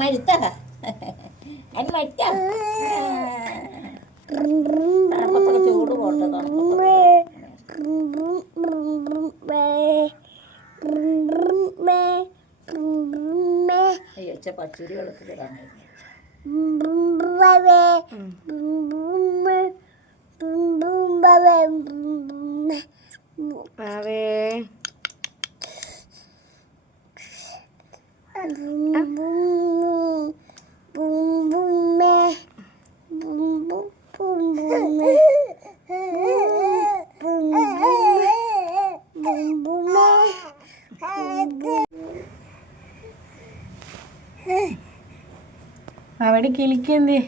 മരുത്തതാ അതിന് മറ്റാ തണുപ്പത്തൊക്കെ ചൂട് പോട്ടെ അയ്യോ പച്ചരി വെള്ളത്തിൽ കാണായിരുന്നു അവിടെ കിളിക്കെന്തേ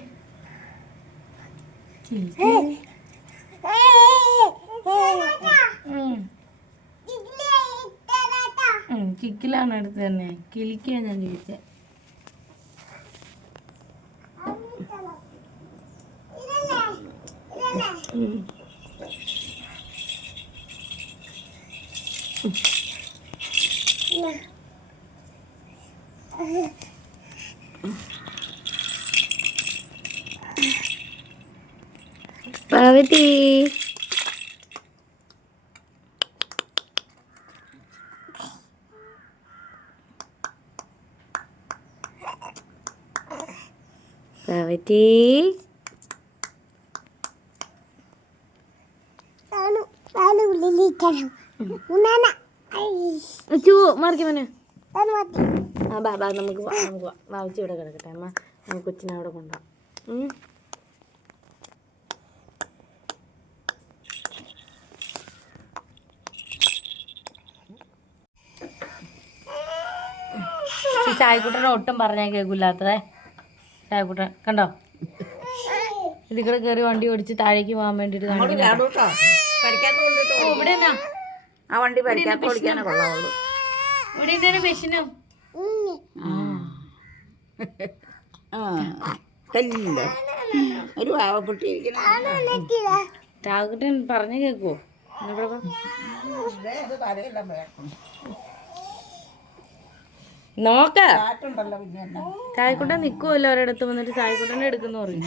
കിക്കിലാണ് അടുത്ത് തന്നെ കിളിക്കാ ഞാൻ ചോദിച്ചേ പാവതി പാവതി മാറിക്കേ മോനെ ആ ബാ ബാ നമുക്ക് വാവിച്ച് ഇവിടെ കിടക്കട്ടെ അമ്മ നമുക്ക് കൊച്ചിനെ അവിടെ കൊണ്ടുപോകാം ചായക്കുട്ടനെ ഒട്ടും പറഞ്ഞാൽ കേൾക്കില്ലാത്തതേ ചായക്കുട്ടൻ കണ്ടോ ഇതിൽ കൂടെ കയറി വണ്ടി ഓടിച്ച് താഴേക്ക് പോകാൻ വേണ്ടിയിട്ട് ഇവിടെ എന്നാ ആ വണ്ടി പഠിക്കാനേ കൊള്ളാവുള്ളൂ ഇവിടെ ഇന്നെ മെഷീനും ഒരു പാവക്കുട്ടി ചായക്കുട്ടൻ പറഞ്ഞു കേൾക്കുവോ നോക്ക ചായക്കുട്ടൻ നിക്കുവല്ലോ ഒരിടത്ത് വന്നിട്ട് ചായക്കുട്ടനെ എടുക്കുന്നു പറയും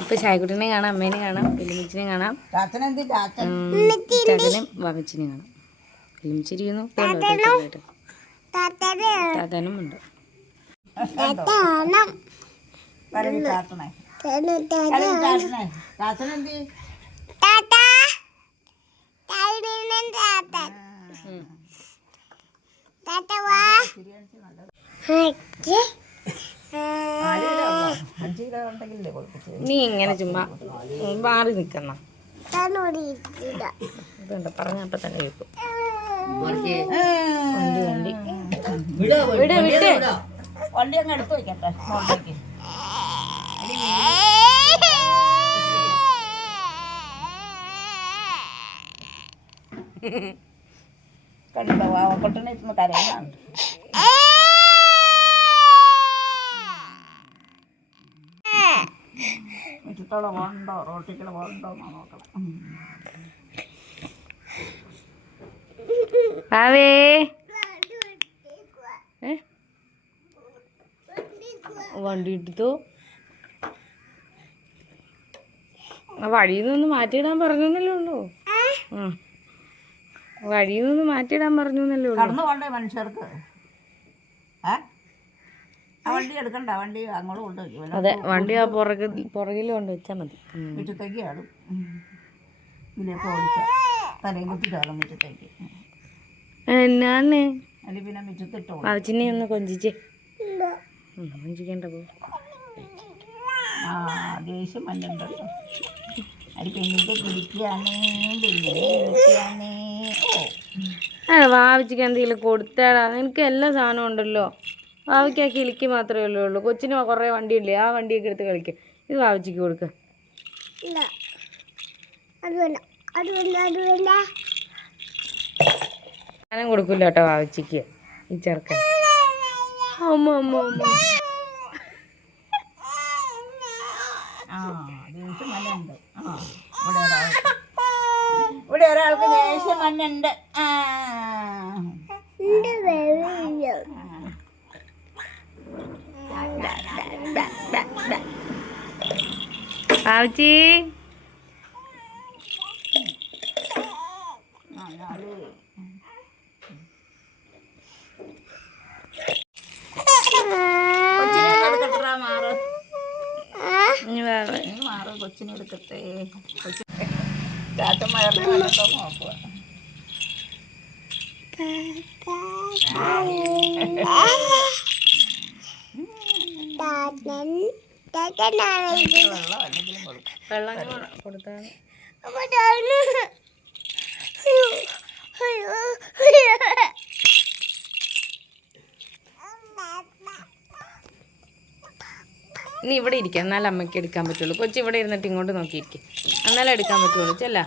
ഇപ്പൊ ചായക്കുട്ടിനെ കാണാം, അമ്മേനെ കാണാം, വെല്ലുമിച്ചിനെ കാണാം, ചാച്ചനെയും വാമിച്ചിനെയും കാണാം. വെല്ലുമിച്ചിരിക്കുന്നു, താത്താനും ഉണ്ട്. നീ ഇങ്ങനെ ചുമ്മാ മാറി നിക്കുന്ന പറഞ്ഞപ്പോ തന്നെ കേൾക്കും. വണ്ടി വണ്ടി വിട് വിട്ട് വണ്ടി അങ്ങ് എടുത്ത് വയ്ക്കട്ടെ. കണ്ടോ വാവക്കൊട്ടനെ ഇരുന്ന് കരയുന്നുണ്ട്. മുറ്റത്തോടെ പോകണ്ടോ റോട്ടിക്കൂടെ പോകണ്ടോ എന്നാ നോക്കണം. വണ്ടി ഇട്ടു വഴിയിൽ നിന്ന് മാറ്റിയിടാൻ പറഞ്ഞല്ലേ ഉള്ളൂ. വഴിയിൽ നിന്ന് മാറ്റിയിടാൻ പറഞ്ഞു എന്നല്ലേ ഉള്ളൂ. കടന്നു പോണ്ടേ മനുഷ്യർക്ക്? വണ്ടി എടുക്കണ്ട, വണ്ടി അങ്ങോട്ട് കൊണ്ടുവയ്ക്കും. അതെ, വണ്ടി ആ പുറകിൽ കൊണ്ട് വെച്ചാൽ മതി. മുറ്റത്തേക്ക് ആടും. ഇതിലേക്ക് ഓടിച്ച തലയും കുത്തിട്ടാളും മുറ്റത്തേക്ക്. എന്നാണ് അല്ലെങ്കിൽ പിന്നെ മുറ്റത്തിട്ടോ വാവച്ചിനെ ഒന്ന് കൊഞ്ചിച്ചേ. കൊഞ്ചിക്കേണ്ട പോ. ദേഷ്യം മഞ്ഞുണ്ടല്ലോ. അത് പെണ്ണിൻ്റെ പിടിക്കുകയാണേ, പിടിക്കുകയാണേ. വാവച്ചിക്ക് എന്തെങ്കിലും കൊടുത്തേടാ. എനിക്ക് എല്ലാ സാധനവും ഉണ്ടല്ലോ. വാവയ്ക്ക് ആ കിളിക്ക് മാത്രമേ ഉള്ളൂ. കൊച്ചിന് കുറേ വണ്ടിയില്ലേ, ആ വണ്ടിയൊക്കെ എടുത്ത് കളിക്കുക. ഇത് വാവച്ചിക്ക് കൊടുക്കുക. ഞാനും കൊടുക്കില്ല കേട്ടോ വാവച്ചിക്ക്. ഈ ചെറുക്കൻ അമ്മ അമ്മ അമ്മ ദേഷ്യം മഞ്ഞുണ്ട്. ഇവിടെ ഒരാൾക്ക് ദേഷ്യം മഞ്ഞുണ്ട്. വാവച്ചി മാറ്, കൊച്ചിനെ എടുക്കട്ടെ. ചാറ്റം മഴ നോക്കുക. വെള്ളം കൊടുത്താണ്. ഇനി ഇവിടെ ഇരിക്കാം, എന്നാലും അമ്മയ്ക്ക് എടുക്കാൻ പറ്റുള്ളൂ. കൊച്ചി ഇവിടെ ഇരുന്നിട്ട് ഇങ്ങോട്ട് നോക്കിയിരിക്കും, എന്നാലും എടുക്കാൻ പറ്റുള്ളൂ. ചെല്ല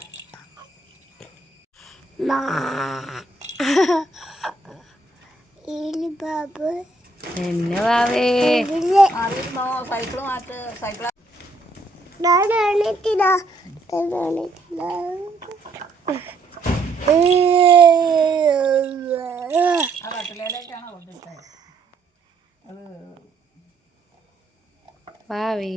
എന്നെ വാവേ. സൈക്കിള് മാറ്റ്, സൈക്കിൾ കട്ടിലേക്കാണോ കൊണ്ടിട്ടത്? അത് വാവേ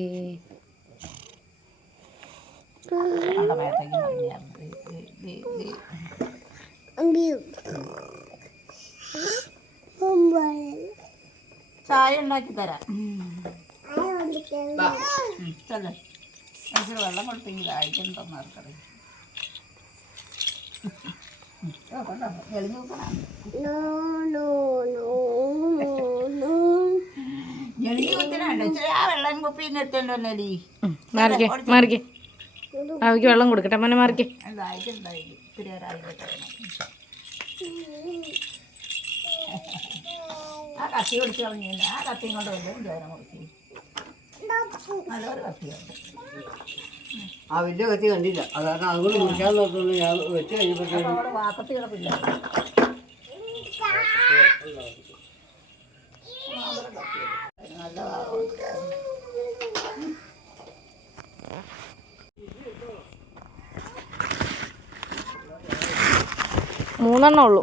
ചായ ഉണ്ടാക്കി തരാം. ചെല്ലേ, എനിക്ക് വെള്ളം കൊടുത്തെങ്കിൽ അയക്കുന്നുണ്ടോന്ന് ആർക്കറിയാം. എളിഞ്ഞു നോക്കണം. എളിഞ്ഞു കുത്തിനുണ്ട്. ആ വെള്ളം കുപ്പി നിർത്തേണ്ടോ എലി? മാറിക്കേ മാറിക്കേ. അവയ്ക്ക് വെള്ളം കൊടുക്കട്ടെ മോനെ, മാറിക്കേ. അയക്കുണ്ടായി ഇത്തിരി ആ കത്തി പിടിച്ച് കളഞ്ഞില്ല. ആ കത്തിയും കൊണ്ട് വരും ചോരം കൊടുക്കി. നല്ലൊരു കത്തിയുണ്ട്. ആ വലിയ കത്തി കണ്ടില്ല, അതാണ് അതുകൊണ്ട് മുറിക്കാൻ നോക്കുന്നു. ഞാൻ വെച്ച് കഴിഞ്ഞപ്പോഴത്തേക്കും വാക്കത്തി കിടപ്പില്ല. നല്ല ഭാഗമുണ്ട്. 3 എണ്ണം ഉള്ളൂ.